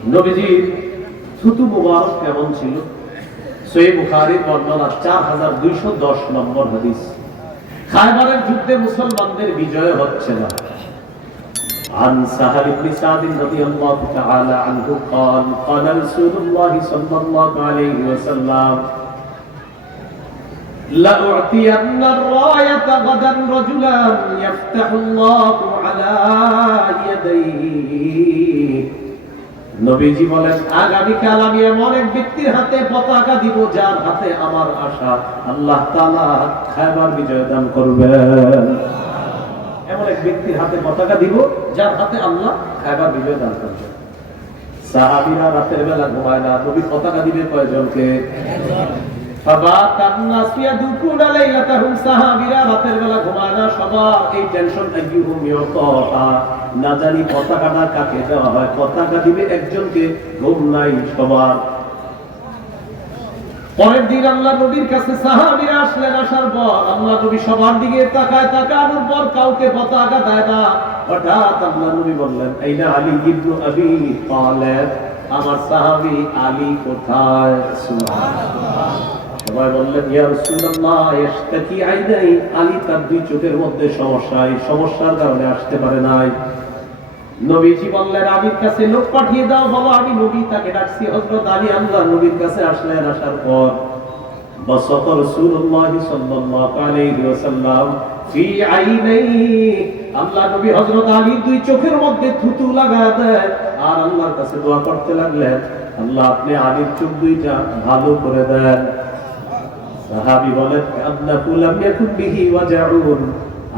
নবীজির থুতু মুবারক কেমন ছিল? সহিহ বুখারীর বর্ণনা 4210 নম্বর হাদিস। খায়বারের যুদ্ধে মুসলমানদের বিজয় হচ্ছে না। عن سهل بن سعد رضي الله تعالى عنه قال قال رسول الله صلى الله عليه وسلم لأعطين الراية غدا رجلا يفتح الله على يديه নবীজি বলেন আগামীকাল আমি এমন এক ব্যক্তির হাতে পতাকা দিব যার হাতে আমার আশা আল্লাহ তাআলা খায়বার বিজয় দান করবেন। এমন এক ব্যক্তির হাতে পতাকা দিব যার হাতে আল্লাহ খায়বার বিজয় দান করবেন। সাহাবীরা রাতের বেলা ঘুমায় না, নবী পতাকা দিবে কয়জনকে? সাহাবীরা রাতের বেলা ঘুমায় না, সবার এই টেনশন না জানি পতাকাটা কাকে দেওয়া হয়, পতাকা দিবে একজনকে, ঘুম নাই সবার। পরের দিন আল্লাহ নবীর কাছে সাহাবীরা আসলেন, আসার পর আল্লাহ নবী সবার দিকে তাকায়, তাকানোর পর কাউকে পতাকা দেয় না। হঠাৎ আল্লাহ নবী বললেন আইনা আলী ইবনে আবি তালেব, আমার সাহাবী আলী কোথায়? সুবহানাল্লাহ। সবাই বললেন ইয়া রাসূলুল্লাহ ইশতাকি আইনাই, আলী তার দুই চোখের মধ্যে সমস্যা, এই সমস্যার কারণে আসতে পারে নাই। নবীজি বললেন আলীর কাছে লোক পাঠিয়ে দাও, বলো আমি নবী তাকে ডাকছি। হযরত আলী আল্লাহ নবীর কাছে আসলেন, আসার পর বসত রাসূলুল্লাহ সাল্লাল্লাহু আলাইহি ওয়াসাল্লাম ফি আইনাইহি, আল্লাহ নবী হযরত আলীর দুই চোখের মধ্যে থুতু লাগায় দেয় আর আল্লাহর কাছে দোয়া করতে লাগলেন আল্লাহ আপনি আলীর চোখ দুইটা ভালো করে দেন। সাহাবী বলেন আন্নাহু লাম ইয়াকুন বিহি ওয়াজাউন,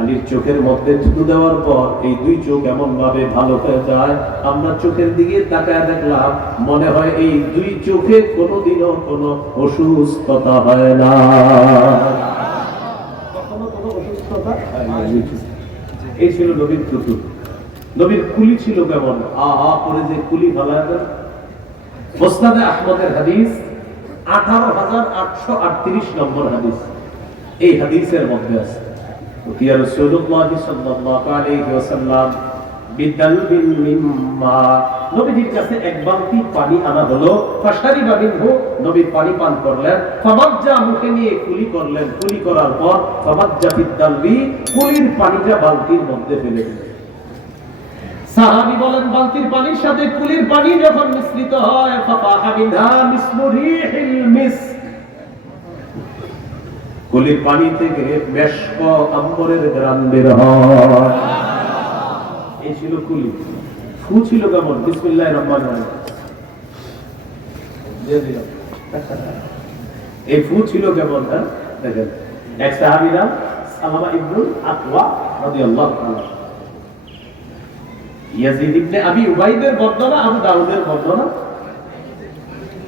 আলীর চোখের মধ্যে থুতু দেওয়ার পর এই দুই চোখ এমন ভাবে ভালো হয়ে যায়, আমরা চোখের দিকে তাকায় দেখলাম মনে হয় এই দুই চোখে কোনোদিনও কোনো অসুস্থতা হয় না, কখনো কোনো অসুস্থতা হয় না। এই ছিল নবীর থুতু। নবীর কুলি ছিল কেমন? করে যে কুলি ফলায় দেন। মুসনাদে আহমদের হাদিস 18838 নম্বর হাদিস। এই হাদিসের মধ্যে আছে ইয়া রাসূলুল্লাহ সাল্লাল্লাহু আলাইহি ওয়াসাল্লাম বিদালবিন মিম্মা, নবীর কাছে এক বালতি পানি আনা হলো, ফাশারিবা মিনহু, নবী পানি পান করলেন, ফামাজ্জা মুখে নিয়ে কুলি করলেন, কুলি করার পর ফামাজ্জা বিদালবি, কুলির পানিটা বালতির মধ্যে ফেলে দিলেন। সাহাবী বলেন বালতির পানির সাথে কুলির পানি যখন মিশ্রিত হয় ফাফাহা মিনহা মিসলু রিহিল মিস্ক, কুলির পানি থেকে মেশক আম্বরের ঘ্রাণ বের হয়। এই ছিল কুলি। ফু ছিল কেমন? বিসমিল্লাহির রহমানির রহিম। এই ফু ছিল কেমন? দেখেন এক সাহাবী নাম সালামা ইবনুল আকওয়া রাদিয়াল্লাহু তাআলা, ইয়াজিদ ইবনে আবি উবাইদের বর্ণনা, আবু দাউদের বর্ণনা।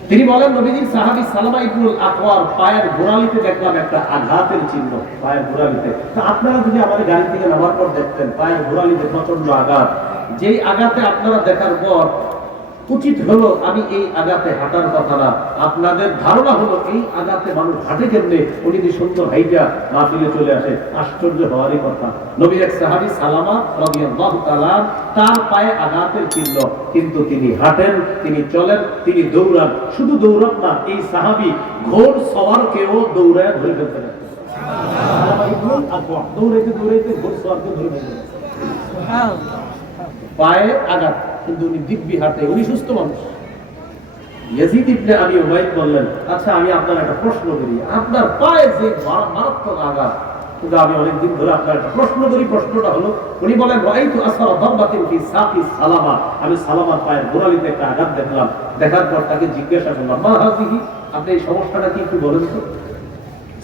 তিনি বলেন নবীজির সাহাবী সালামা ইবনুল আকওয়ার পায়ের গোড়ালিতে দেখলাম একটা আঘাতের চিহ্ন, পায়ের গোড়ালিতে। তো আপনারা যদি আমাদের গাড়ি থেকে নামার পর দেখতেন পায়ের গোড়ালিতে প্রচন্ড আঘাত, যেই আঘাতে আপনারা দেখার পর উচিত হলো আমি এই আঘাতে হাঁটার কথা না, আপনাদের ধারণা হলো এই আঘাতে মানুষ হাঁটে কেমনে, উনি যদি সুন্দর হাইটা মাহফিলে চলে আসে, আশ্চর্য হওয়ারই কথা। নবীর এক সাহাবী সালামা রাদিয়াল্লাহু তাআলা, তার পায়ে আঘাতের চিহ্ন, কিন্তু তিনি হাঁটেন, তিনি চলেন, তিনি দৌড়ান। শুধু দৌড়ান না, এই সাহাবী ঘোড় সওয়ারকেও দৌড়ায় ধরে ফেলতে পারেন। সালামা ইবনুল আকওয়া দৌড়াইতে দৌড়াইতে ঘোড় সওয়ারকে ধরে ফেলতে পারেন। সুবহানাল্লাহ। পায়ে আঘাত, কিন্তু উনি দিব্যি হাঁটে, উনি সুস্থ মানুষ। ইয়াজিদ ইবনে আবি উবাইদ বললেন আচ্ছা আমি আপনার একটা প্রশ্ন করি, আপনার পায়ে যে মারাত্মক আঘাত, কিন্তু আমি অনেকদিন ধরে আপনার একটা প্রশ্ন করি, প্রশ্নটা হলো, উনি বলেন রাআইতু আসরা দারবাতিন ফি সাকি সালামা, আমি সালামার পায়ের গোড়ালিতে একটা আঘাত দেখলাম। দেখার পর তাকে জিজ্ঞাসা করলাম মা হাযিহি, আপনি এই সমস্যাটা কি একটু বলেন তো।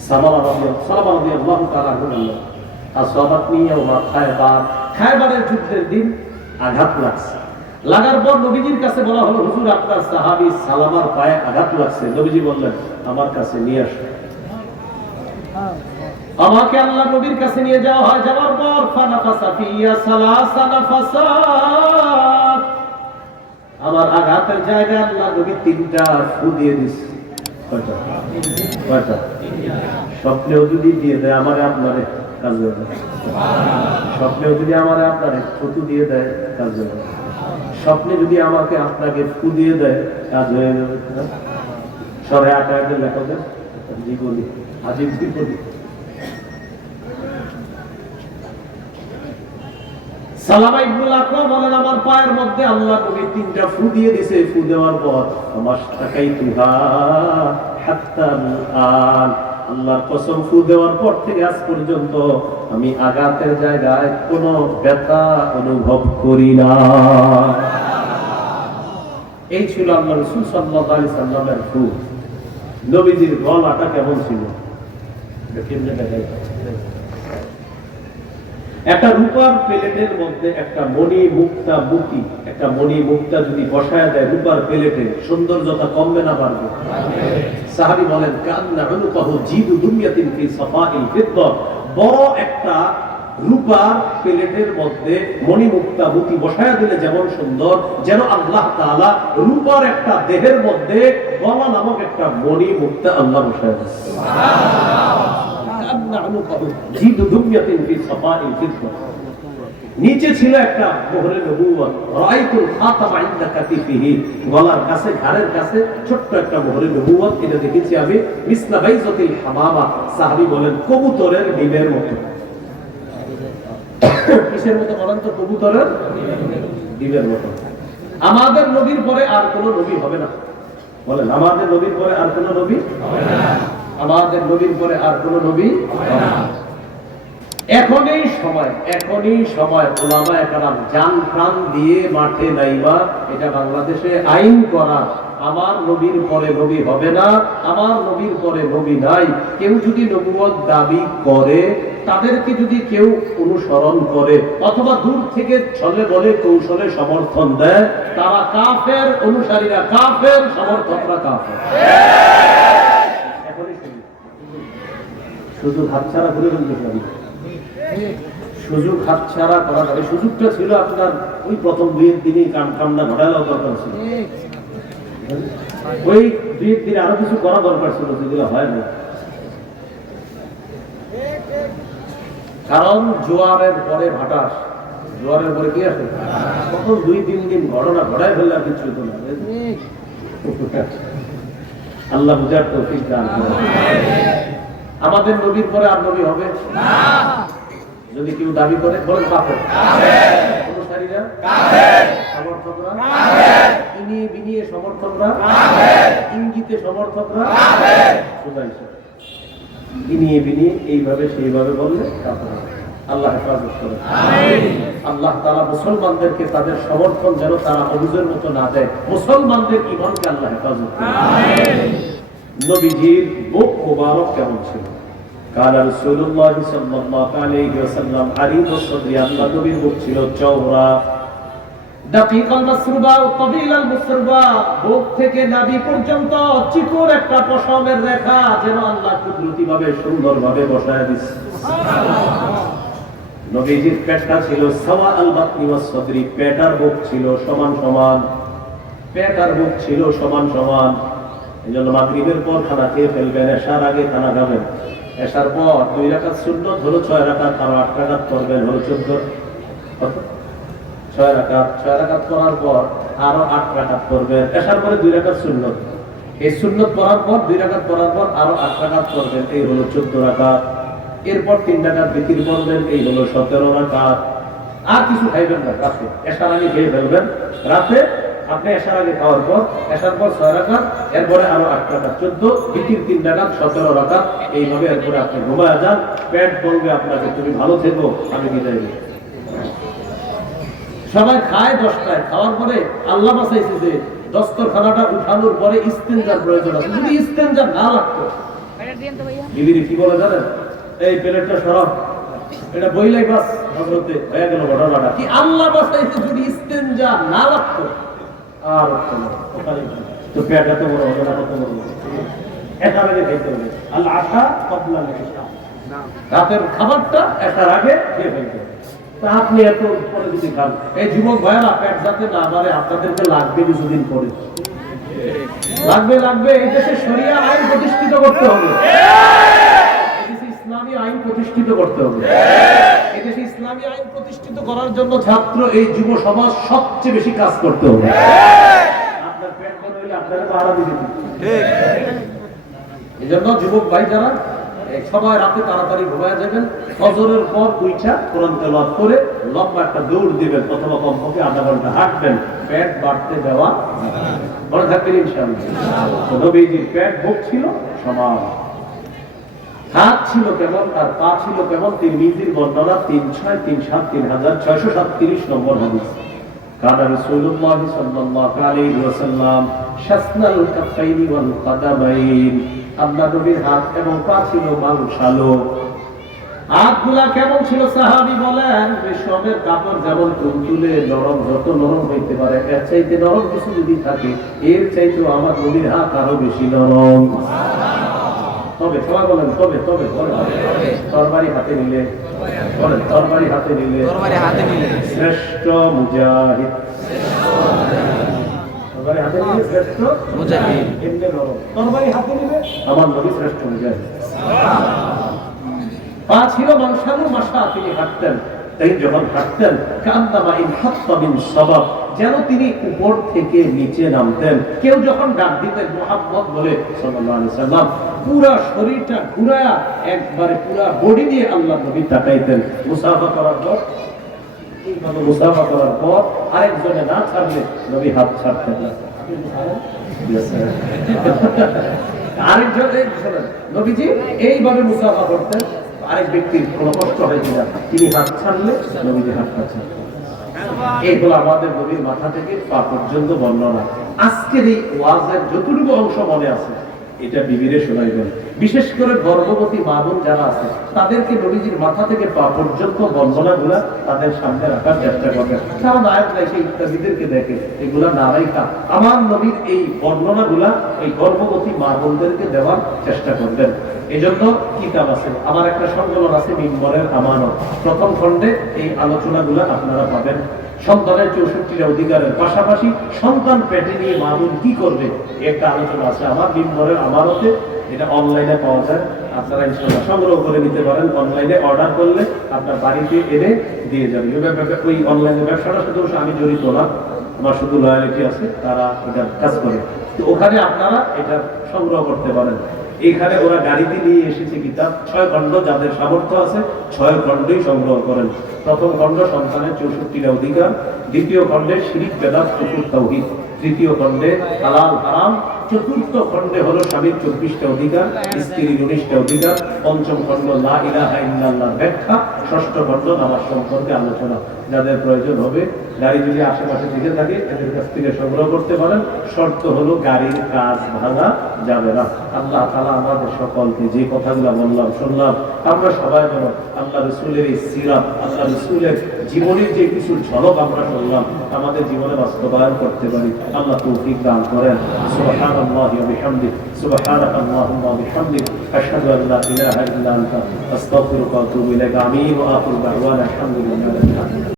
সালামা রাদিয়াল্লাহু তাআলা বললেন আসাবাতনি ইয়াওমা খায়বার, খায়বারের যুদ্ধের দিন আঘাত লাগছে। লাগার পর নবীজির কাছে বলা হলো হুজুর আপনার সাহাবী সালামার পায়ে আঘাত লাগছে। নবীজি বললেন আমার কাছে নিয়ে আসো। আমাকে আল্লাহ নবীর কাছে নিয়ে যাওয়া হয়, যাওয়ার পর ফানাফাসা ফিয়া সালাসা নাফাসাত, আমার আঘাতের জায়গায় আল্লাহ নবী তিনটা ফু দিয়ে দিছে। কয়টা? স্বপ্নেও যদি দিয়ে দেয় আমারে আপনারে কাজে হবে, স্বপ্নেও যদি আমারে আপনারে থুতু দিয়ে দেয় কাজে হবে, স্বপ্নে যদি আমাকে আপনাকে ফু দিয়ে দেয়, কাজ হয়ে যাবে। সরে আকারের লেখকের জীবনী, আজিব জীবনী। সালামা ইবনুল আকওয়া বলেন, আমার পায়ের মধ্যে আল্লাহ নবী 3টা ফু দিয়ে দিয়েছে। ফু দেওয়ার পর আমাশতাকাইতুহা হাত্তা আল, আল্লাহর কসম, ফু দেওয়ার পর থেকে আজ পর্যন্ত আমি আঘাতের জায়গায় কোনো ব্যথা অনুভব করি না। এই ছিল আল্লাহ রাসূল সাল্লাল্লাহু আলাইহি সাল্লামের ফু। নবীজির গলাটা কেমন ছিল? একটা রূপার প্লেটের মধ্যে একটা মণি মুক্তা মুকি, একটা মণি মুক্তা যদি বসায় দেয় রূপার প্লেটে, সৌন্দর্যতা কমবে না বাড়বে? সাহাবী বলেন, কান্না উনুকাহু জিদু দুনিয়াতিন ফি সাফাইল ফিদ্দা, বড় একটা রূপার প্লেটের মধ্যে মণি মুক্তা মুকি বসায় দিলে যেমন সুন্দর, যেন আল্লাহ তাআলা রূপার একটা দেহের মধ্যে গলা নামক একটা মণি মুক্তা আল্লাহ বসায় দিয়েছেন। নিচে ছিল একটা মোহরে নবুয়ত, রাআইতুল খাতামা ইনদা কাতিফিহি, গলার কাছে, ঘাড়ের কাছে ছোট্ট একটা মোহরে নবুয়ত, এটা দেখেছি আমি। মিসলা বাইজাতিল হামামা, সাহাবী বলেন কবুতরের ডিমের মতো। কিসের মতো বলেন তো? কবুতরের ডিমের মতো। আমাদের নবীর পরে আর কোন নবী হবে না। বলেন, আমাদের নবীর পরে আর কোন নবী হবে না। আমাদের নবীর পরে আর কোন নবী হবে না। এখনই সময় উলামায়ে কেরাম জান প্রাণ দিয়ে মাঠে নাইবা এটা বাংলাদেশে আইন করা, আমার নবীর পরে নবী হবে না, আমার নবীর পরে নবী নাই। কেউ যদি নবুয়ত দাবি করে, তাদেরকে যদি কেউ অনুসরণ করে অথবা দূর থেকে ছলে বলে কৌশলে সমর্থন দেয়, তারা কাফের, অনুসারীরা কাফের, সমর্থকরা কাফের। এখনই সুযোগ হাতছাড়া করে ফেলতে, সুযোগ হাতছাড়া করা যাবে। সুযোগটা ছিল আপনার ওই প্রথম 2 দিনই কামনা ঘটালেও দরকার ছিল, ওই 2 দিন আরো কিছু করা দরকার ছিল, যেগুলো হয় না। কারণ জোয়ারের পরে ভাটাস, জোয়ারের পরে কি আছে? তখন 2-3 দিন ঘটনা ঘটায় ফেললে আর কিছু হতো না। আল্লাহ বুঝার তৌফিক দান করুন। আমাদের নবীর পরে আর নবী হবে না যদি কেউ দাবি করে, বলেন কাফের। অনুসারীরা কাফের, সমর্থকরা কাফের, ইনিয়ে বিনিয়ে সমর্থকরা কাফের, ইঙ্গিতে সমর্থকরা কাফের, সুদাইছে ইনিয়ে বিনিয়ে এইভাবে সেইভাবে বললে কাফের। আল্লাহ হেফাজত করুন, আমিন। আল্লাহ তাআলা মুসলমানদেরকে তাদের সমর্থন যেন তারা অবুজের মতো না দেয়, মুসলমানদের ঈমানকে আল্লাহ হেফাজত করুন, আমিন। নবীজির মুখ মুবারক কেমন ছিল? কালা রাসূলুল্লাহ সাল্লাল্লাহু আলাইহি ওয়াসাল্লাম আরিদুস সাদরি, আল্লাহ নবীর মুখ ছিল চওড়া, দাকিকাল মাসরুবা ও তাবিলাল মুসরবা, বুক থেকে নাভি পর্যন্ত চিকন একটা পশমের রেখা যেন আল্লাহ কুদরতিভাবে সুন্দরভাবে বসায় দিয়েছে। সুবহানাল্লাহ। নবীজির পেটটা ছিল সাওয়া আল বাতনি ওয়াস সাদরি, পেট আর বুক ছিল সমান সমান, পেট আর বুক ছিল সমান সমান। এজন্য মাগরিবের পর খানা খেয়ে ফেলবেন, এশার আগে খানা খাবেন, এশার পর 2 রাকাত সুন্নাত হলো 6 রাকাত, আর 8 রাকাত করবেন হলো 14, 6 রাকাত, 6 রাকাত করার পর আরো 8 রাকাত করবেন, এশার পরে 2 রাকাত সুন্নাত, এই সুন্নাত করার পর 2 রাকাত করার পর আরো 8 রাকাত করবেন, এই হলো 14 রাকাত। এরপর 3 রাকাত বিতির করবেন, এই হলো 17 রাকাত। আর কিছু খাইবেন না রাতে, এশার আগে খেয়ে ফেলবেন। রাতে আপনি এশার আগে খাওয়ার পর, এশার পর 6 রাকাত, এরপরে আরো 8 রাকাত, 14, বিতির 3 রাকাত, 17 রাকাত। এইভাবে এরপরে আপনি ঘুমায় যান, পেট বলবে আপনাকে তুমি ভালো থেকো, আমি বিদায় নিই। সবাই খায় 10টায়, খাওয়ার পরে আল্লাহ বাঁচাইছে যে দস্তরখানাটা উঠানোর পরে ইস্তেঞ্জার প্রয়োজন আছে। যদি ইস্তেঞ্জা না লাগতো, বিবিরি কি বলে জানেন? এই প্লেটটা সরাও, এটা বইলাই বাস হযরতে হয়ে গেল ঘটনাটা। কি আল্লাহ বাঁচাইছে যদি ইস্তেঞ্জা না লাগতো আর ওখানে তো পেটটা তো বড় হবে না, কত বড় এটার আগে খাইতে হবে। আল্লাহ আশা কবলা ইশা, রাতের খাবারটা এটার আগে খেয়ে ফেলতে হবে। তা আপনি এত পরে যদি খান, এই যুবক ভাইয়েরা পেট যাতে না বাড়ে আপনাদেরকে লাগবে কিছুদিন পরে, লাগবে। এই দেশে শরিয়া আইন প্রতিষ্ঠিত করতে হবে, এই দেশে ইসলামী আইন প্রতিষ্ঠিত করতে হবে, এই দেশে ইসলাম ইসলামী আইন প্রতিষ্ঠিত করার জন্য ছাত্র এই যুব সমাজ সবচেয়ে বেশি কাজ করতে হবে। আপনার পেট বড় হইলে আপনারা পাহারা দিতে ঠিক। এই জন্য যুবক ভাই যারা সবাই রাতে তাড়াতাড়ি ঘুমায় যাবেন, ফজরের পর উঠা কোরআন তেলাওয়াত করে লম্বা একটা দৌড় দিবেন, অথবা কমপক্ষে আধা ঘন্টা হাঁটবেন, পেট বাড়তে দেওয়া মনে থাকবেন ইনশাআল্লাহ। নবীজির পেট বুক ছিল সমান, হাত ছিল কেমন আর পা ছিল কেমন, তিরমিজির বর্ণনা 3637 নম্বর হাদিস। কানা রাসূলুল্লাহ সাল্লাল্লাহু আলাইহি ওয়াসাল্লাম শাসনাল কাফাইনি ওয়াল কাদামাইন, আল্লাহ নবীর হাত এবং পা ছিল মাংসালো। হাতগুলা কেমন ছিল? সাহাবী বলেন, রেশমের কাপড় যেমন তুলতুলে নরম, যত নরম হইতে পারে, এর চাইতে নরম কিছু যদি থাকে, এর চাইতে আমার নবীর হাত আরো বেশি নরম। তবে সবাই বলেন তবে তবে তরবারি হাতে নিলে, বলেন তরবারি হাতে নিলে শ্রেষ্ঠ মুজাহিদ, তরবারি হাতে নিলে শ্রেষ্ঠ মুজাহিদ, এমনি নরম, তরবারি হাতে নিলে আমার নবী শ্রেষ্ঠ মুজাহিদ। পা ছিল মাংসালু, মাসা তিনি হাঁটতেন, তাই যখন হাঁটতেন কান্নামা ইন হাত্তা মিন সাবাব, যেন তিনি উপর থেকে নিচে নামতেন। কেউ যখন ডাক দিতেন মুহাম্মদ বলে সাল্লাল্লাহু আলাইহি সাল্লাম, পুরা শরীরটা ঘুরায়া একবারে পুরা বডি দিয়ে আল্লাহ নবী তাকাইতেন। মুসাফা করার পর আরেকজনে না ছাড়লে নবী হাত ছাড়তেন না। আরেকজন নবীজি এইভাবে মুসাফা করতেন, আরেক ব্যক্তির কোনো কষ্ট হয়েছিল, তিনি হাত ছাড়লে নবীজি হাত ছাড়তেন। এইগুলো আমাদের নবীর মাথা থেকে পা পর্যন্ত বর্ণনা। আজকের এই ওয়াজের যতটুকু অংশ মনে আছে এটা বিবিরে শোনাইবেন, বিশেষ করে গর্ভবতী মা বোন যারা আছে তাদেরকে নবীজির মাথা থেকে পা পর্যন্ত বর্ণনাগুলা তাদের সামনে রাখার চেষ্টা করবেন। কারণ আয়াত নাই সেই ইত্যাদিদেরকে দেখে এগুলা নারাইকা, আমার নবীর এই বর্ণনাগুলা এই গর্ভবতী মা বোনদেরকে দেওয়ার চেষ্টা করবেন। এই জন্য কিতাব আছে, আমার একটা সংকলন আছে মিম্বরের আমানত, প্রথম খণ্ডে এই আলোচনাগুলা আপনারা পাবেন। সন্তানের 64টা অধিকারের পাশাপাশি সন্তান পেটে নিয়ে মা বোন কি করবে একটা আলোচনা আছে আমার মিম্বরের আমানতে। এটা অনলাইনে পাওয়া যায়, আপনারা ইনশাআল্লাহ সংগ্রহ করে নিতে পারেন। অনলাইনে অর্ডার করলে আপনার বাড়িতে এনে দিয়ে যাবে। ওই অনলাইনে ব্যবসাটার সাথে আমি জড়িত না, আমার শুধু লয়ালিটি আছে, তারা এটা কাজ করে, তো ওখানে আপনারা এটা সংগ্রহ করতে পারেন। এখানে ওরা গাড়িতে নিয়ে এসেছে কিতাব 6 খণ্ড, যাদের সামর্থ্য আছে 6 খণ্ডই সংগ্রহ করেন। প্রথম খণ্ড সন্তানের 64টা অধিকার, দ্বিতীয় খণ্ডে শিরিক বেদাত কুফর তাওহীদ, তৃতীয় খণ্ডে হালাল হারাম, চতুর্থ খণ্ডে হলো স্বামীর 24টা অধিকার, স্ত্রীর 19টা অধিকার, পঞ্চম খণ্ড লা ইলাহা ইল্লাল্লাহ ব্যাখ্যা, ষষ্ঠ খণ্ড নামাজ সম্পর্কে আলোচনা। যাদের প্রয়োজন হবে, গাড়ি যদি আশেপাশে থেকে থাকে এদের কাছ থেকে সংগ্রহ করতে পারেন। শর্ত হলো গাড়ির কাজ ভাঙা যাবে না। আল্লাহ তাআলা আমাদের সকলকে যে কথাগুলো বললাম শুনলাম, আমরা সবাই যেন আল্লাহ রাসূলের এই সিরাত, আল্লাহ রাসূলের জীবনের যে কিছু ঝলক আমরা শুনলাম আমাদের জীবনে বাস্তবায়ন করতে পারি। আল্লাহ তৌফিক দান করেন। সুবহানাল্লাহি ওয়া বিহামদিহি, সুবহানাকাল্লাহুম্মা ওয়া বিহামদিক, আশহাদু আল লা ইলাহা ইল্লা আনতা, আস্তাগফিরুকা ওয়া আতুবু ইলাইক। আমিন ওয়া আখিরু দাওয়ানা আলহামদুলিল্লাহি।